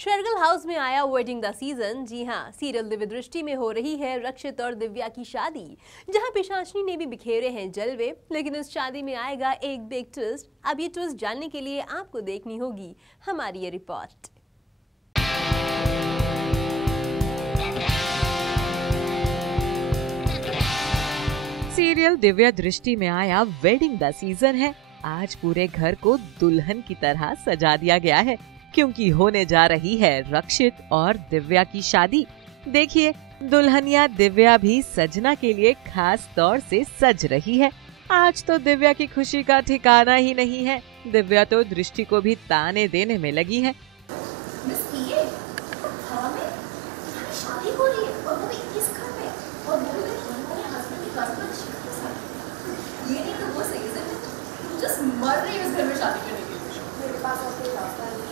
Shergill house में आया wedding the season. जी हाँ, सीरियल दिव्य दृष्टि में हो रही है रक्षित और दिव्या की शादी, जहां पिशाचिनी ने भी बिखेरे हैं जलवे। लेकिन इस शादी में आएगा एक बिग ट्विस्ट। अब ये ट्विस्ट जानने के लिए आपको देखनी होगी हमारी ये रिपोर्ट। सीरियल दिव्य दृष्टि में आया वेडिंग द सीजन है। आज पूरे घर को दुल्हन की तरह सजा दिया गया है, क्योंकि होने जा रही है रक्षित और दिव्या की शादी। देखिए, दुल्हनिया दिव्या भी सजना के लिए खास तौर से सज रही है। आज तो दिव्या की खुशी का ठिकाना ही नहीं है। दिव्या तो दृष्टि को भी ताने देने में लगी है। मर रही है इस घर में शादी करने के लिए। मेरे पास और कोई रास्ता नहीं।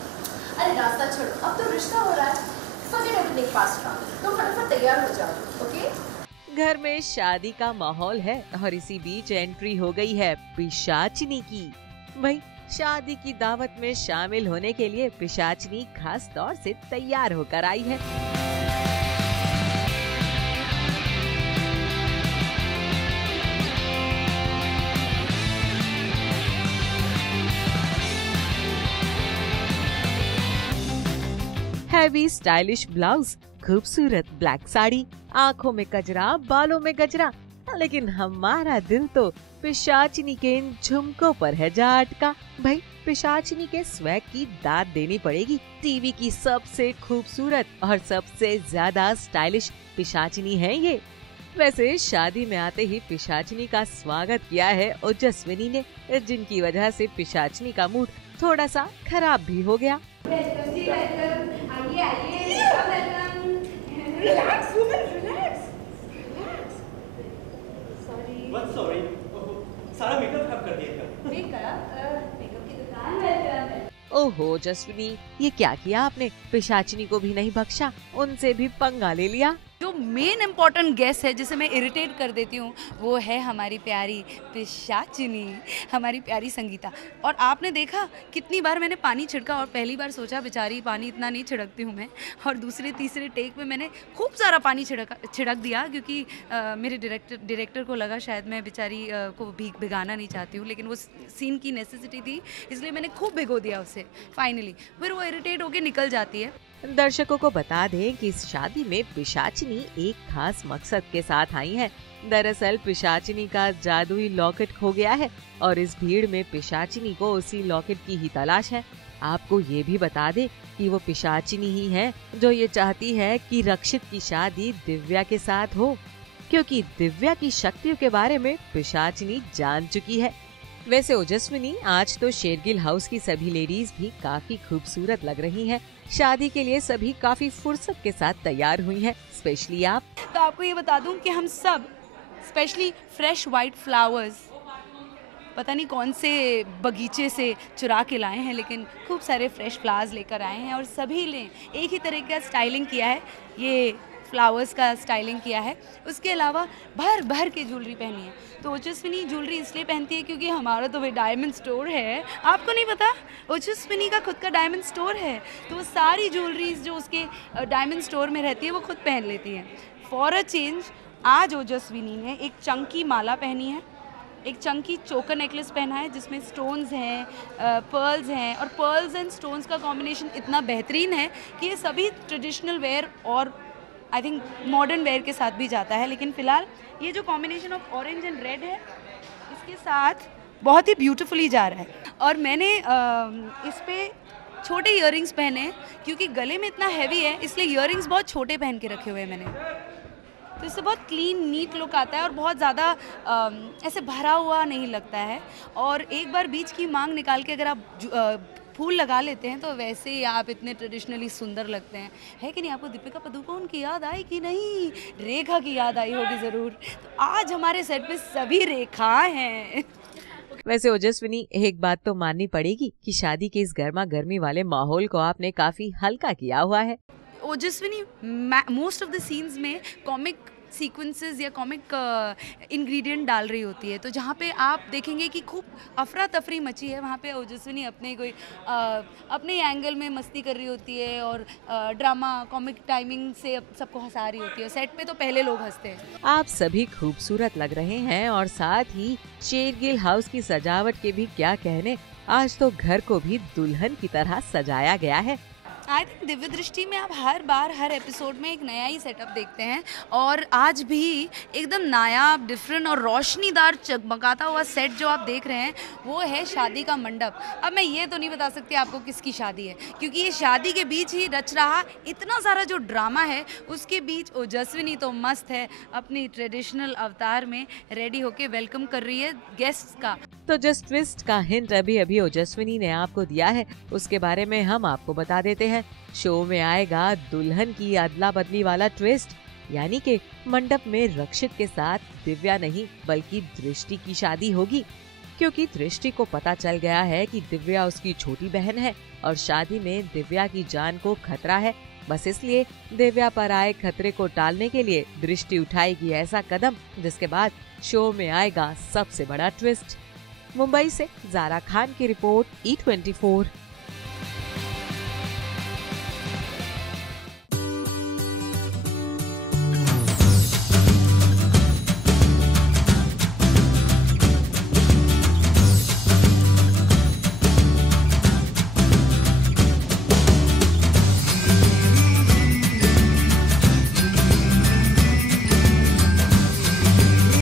अरे रास्ता छोड़ो, अब तो रिश्ता हो रहा है। Forget everything past now. तुम फटाफट तैयार हो जाओ, ओके? घर में शादी का माहौल है और इसी बीच एंट्री हो गई है पिशाचिनी की। भाई, शादी की दावत में शामिल होने के लिए पिशाचिनी खास तौर से तैयार होकर आई है। हैवी स्टाइलिश ब्लाउज, खूबसूरत ब्लैक साड़ी, आंखों में कजरा, बालों में गजरा। लेकिन हमारा दिल तो पिशाचिनी के इन झुमकों पर है जा अटका। भाई, पिशाचिनी के स्वैग की दाद देनी पड़ेगी। टीवी की सबसे खूबसूरत और सबसे ज्यादा स्टाइलिश पिशाचिनी है ये। वैसे शादी में आते ही पिशाचिनी का स्वागत किया है ओजस्विनी ने, जिनकी वजह से पिशाचिनी का मूड थोड़ा सा खराब भी हो गया। Relax, woman, relax. Sorry. What's sorry? सारा मेकअप खराब कर दिया क्या? मेकअप की दुकान है। ओहो जस्विनी, ये क्या किया आपने? पिशाचिनी को भी नहीं बख्शा, उनसे भी पंगा ले लिया। जो मेन इम्पॉर्टेंट गेस्ट है जिसे मैं इरिटेट कर देती हूँ, वो है हमारी प्यारी पिशाचिनी, हमारी प्यारी संगीता। और आपने देखा कितनी बार मैंने पानी छिड़का, और पहली बार सोचा बेचारी पानी इतना नहीं छिड़कती हूँ मैं, और दूसरे तीसरे टेक में मैंने खूब सारा पानी छिड़क दिया, क्योंकि मेरे डायरेक्टर को लगा शायद मैं बेचारी को भिगाना नहीं चाहती हूँ, लेकिन वो सीन की नेसेसिटी थी, इसलिए मैंने खूब भिगो दिया उसे। फाइनली फिर वो इरिटेट होकर निकल जाती है। दर्शकों को बता दें कि इस शादी में पिशाचिनी एक खास मकसद के साथ आई है। दरअसल पिशाचिनी का जादुई लॉकेट खो गया है और इस भीड़ में पिशाचिनी को उसी लॉकेट की ही तलाश है। आपको ये भी बता दें कि वो पिशाचिनी ही है जो ये चाहती है कि रक्षित की शादी दिव्या के साथ हो, क्योंकि दिव्या की शक्तियों के बारे में पिशाचिनी जान चुकी है। वैसे ओजस्विनी, आज तो शेरगिल हाउस की सभी लेडीज भी काफी खूबसूरत लग रही हैं। शादी के लिए सभी काफी फुर्सत के साथ तैयार हुई हैं, स्पेशली आप। तो आपको ये बता दूं कि हम सब स्पेशली फ्रेश वाइट फ्लावर्स पता नहीं कौन से बगीचे से चुरा के लाए हैं, लेकिन खूब सारे फ्रेश फ्लावर्स लेकर आए हैं और सभी ने एक ही तरह का स्टाइलिंग किया है। ये फ्लावर्स का स्टाइलिंग किया है। उसके अलावा भर भर के ज्वेलरी पहनी है। तो ओजस्विनी ज्वेलरी इसलिए पहनती है क्योंकि हमारा तो भाई डायमंड स्टोर है। आपको नहीं पता, ओजस्विनी का खुद का डायमंड स्टोर है, तो वो सारी ज्वेलरीज जो उसके डायमंड स्टोर में रहती है वो खुद पहन लेती है। फॉर अ चेंज आज ओजस्विनी ने एक चंकी माला पहनी है, एक चंकी चोकर नेकलेस पहना है जिसमें स्टोन्स हैं, पर्ल्स हैं, और पर्ल्स एंड स्टोन्स का कॉम्बिनेशन इतना बेहतरीन है कि ये सभी ट्रेडिशनल वेयर और आई थिंक मॉडर्न वेयर के साथ भी जाता है। लेकिन फिलहाल ये जो combination of orange and red है, इसके साथ बहुत ही ब्यूटीफुली जा रहा है। और मैंने इस पे छोटे इयररिंग्स पहने हैं, क्योंकि गले में इतना हैवी है, इसलिए इयररिंग्स बहुत छोटे पहन के रखे हुए हैं मैंने। तो इससे बहुत क्लीन नीट लुक आता है और बहुत ज़्यादा ऐसे भरा हुआ नहीं लगता है। और एक बार बीच की मांग निकाल के अगर आप फूल लगा लेते हैं तो वैसे ही आप इतने ट्रेडिशनली सुंदर लगते हैं, है कि नहीं? आपको दीपिका पादुकोण की याद आई कि नहीं? रेखा की याद आई होगी ज़रूर। तो आज हमारे सेट पे सभी रेखा हैं। वैसे ओजस्विनी, एक बात तो माननी पड़ेगी कि शादी के इस गर्मा गर्मी वाले माहौल को आपने काफी हल्का किया हुआ है। Ojaswini most of the scenes में कॉमिक सीक्वेंसेस या कॉमिक इंग्रेडिएंट डाल रही होती है। तो जहाँ पे आप देखेंगे कि खूब अफरा तफरी मची है, वहाँ पे ओजस्विनी अपने कोई अपने एंगल में मस्ती कर रही होती है और ड्रामा कॉमिक टाइमिंग से सबको हंसा रही होती है। सेट पे तो पहले लोग हंसते हैं। आप सभी खूबसूरत लग रहे हैं और साथ ही शेरगिल हाउस की सजावट के भी क्या कहने, आज तो घर को भी दुल्हन की तरह सजाया गया है। आई थिंक दिव्य दृष्टि में आप हर बार हर एपिसोड में एक नया ही सेटअप देखते हैं और आज भी एकदम नायाब, डिफरेंट और रोशनीदार चमकाता हुआ सेट जो आप देख रहे हैं वो है शादी का मंडप। अब मैं ये तो नहीं बता सकती आपको किसकी शादी है, क्योंकि ये शादी के बीच ही रच रहा इतना सारा जो ड्रामा है उसके बीच ओजस्विनी तो मस्त है, अपनी ट्रेडिशनल अवतार में रेडी होके वेलकम कर रही है गेस्ट का। तो जिस ट्विस्ट का हिंट अभी ओजस्विनी ने आपको दिया है उसके बारे में हम आपको बता देते हैं। शो में आएगा दुल्हन की अदला बदली वाला ट्विस्ट, यानी कि मंडप में रक्षित के साथ दिव्या नहीं बल्कि दृष्टि की शादी होगी, क्योंकि दृष्टि को पता चल गया है कि दिव्या उसकी छोटी बहन है और शादी में दिव्या की जान को खतरा है। बस इसलिए दिव्या पर आए खतरे को टालने के लिए दृष्टि उठाएगी ऐसा कदम जिसके बाद शो में आएगा सबसे बड़ा ट्विस्ट। मुंबई से ज़ारा खान की रिपोर्ट, E24।